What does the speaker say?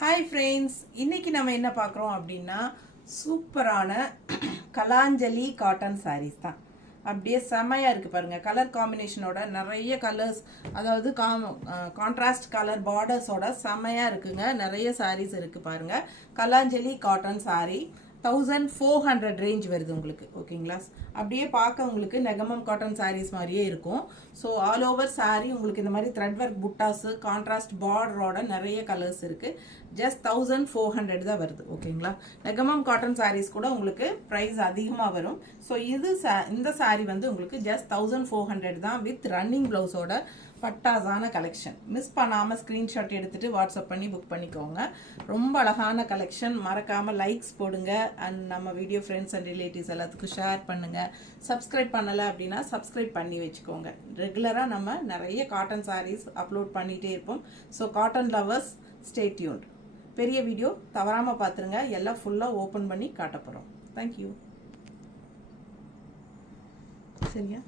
Hi friends, இன்னைக்கு நம்ம என்ன பார்க்குறோம் அப்படின்னா சூப்பரான கலாஞ்சலி காட்டன் சாரீஸ் தான். அப்படியே செமையாக இருக்குது பாருங்கள். கலர் காம்பினேஷனோட நிறைய கலர்ஸ், அதாவது கான்ட்ராஸ்ட் கலர் பார்டர்ஸோட செமையாக இருக்குங்க. நிறைய சாரீஸ் இருக்குது பாருங்கள். கலாஞ்சலி காட்டன் சாரீ 1400 ரேஞ்ச் வருது உங்களுக்கு. ஓகேங்களா? அப்படியே பார்க்க உங்களுக்கு நெகமம் காட்டன் சாரீஸ் மாதிரியே இருக்கும். ஸோ ஆல் ஓவர் சாரீ உங்களுக்கு இந்த மாதிரி த்ரெட் ஒர்க் புட்டாஸு கான்ட்ராஸ்ட் பார்டரோட நிறைய கலர்ஸ் இருக்குது. ஜஸ்ட் 1400 தான் வருது. ஓகேங்களா? நெகமம் காட்டன் சாரீஸ் கூட உங்களுக்கு ப்ரைஸ் அதிகமாக வரும். ஸோ இந்த சாரீ வந்து உங்களுக்கு ஜஸ்ட் 1400 தான் வித் ரன்னிங் ப்ளவுஸோட பட்டாசான கலெக்ஷன். மிஸ் பண்ணாமல் ஸ்க்ரீன்ஷாட் எடுத்துகிட்டு வாட்ஸ்அப் பண்ணி புக் பண்ணிக்கோங்க. ரொம்ப அழகான கலெக்ஷன். மறக்காமல் லைக்ஸ் போடுங்க. அண்ட் நம்ம வீடியோ ஃப்ரெண்ட்ஸ் அண்ட் ரிலேட்டிவ்ஸ் எல்லாத்துக்கும் ஷேர் பண்ணுங்கள். சப்ஸ்கிரைப் பண்ணலை அப்படின்னா சப்ஸ்கிரைப் பண்ணி வச்சுக்கோங்க. ரெகுலராக நம்ம நிறைய காட்டன் சாரீஸ் அப்லோட் பண்ணிகிட்டே இருப்போம். So cotton lovers stay tuned. பெரிய வீடியோ தவறாமல் பார்த்துருங்க. எல்லாம் ஃபுல்லாக ஓப்பன் பண்ணி காட்ட போகிறோம். தேங்க்யூ. சரியா?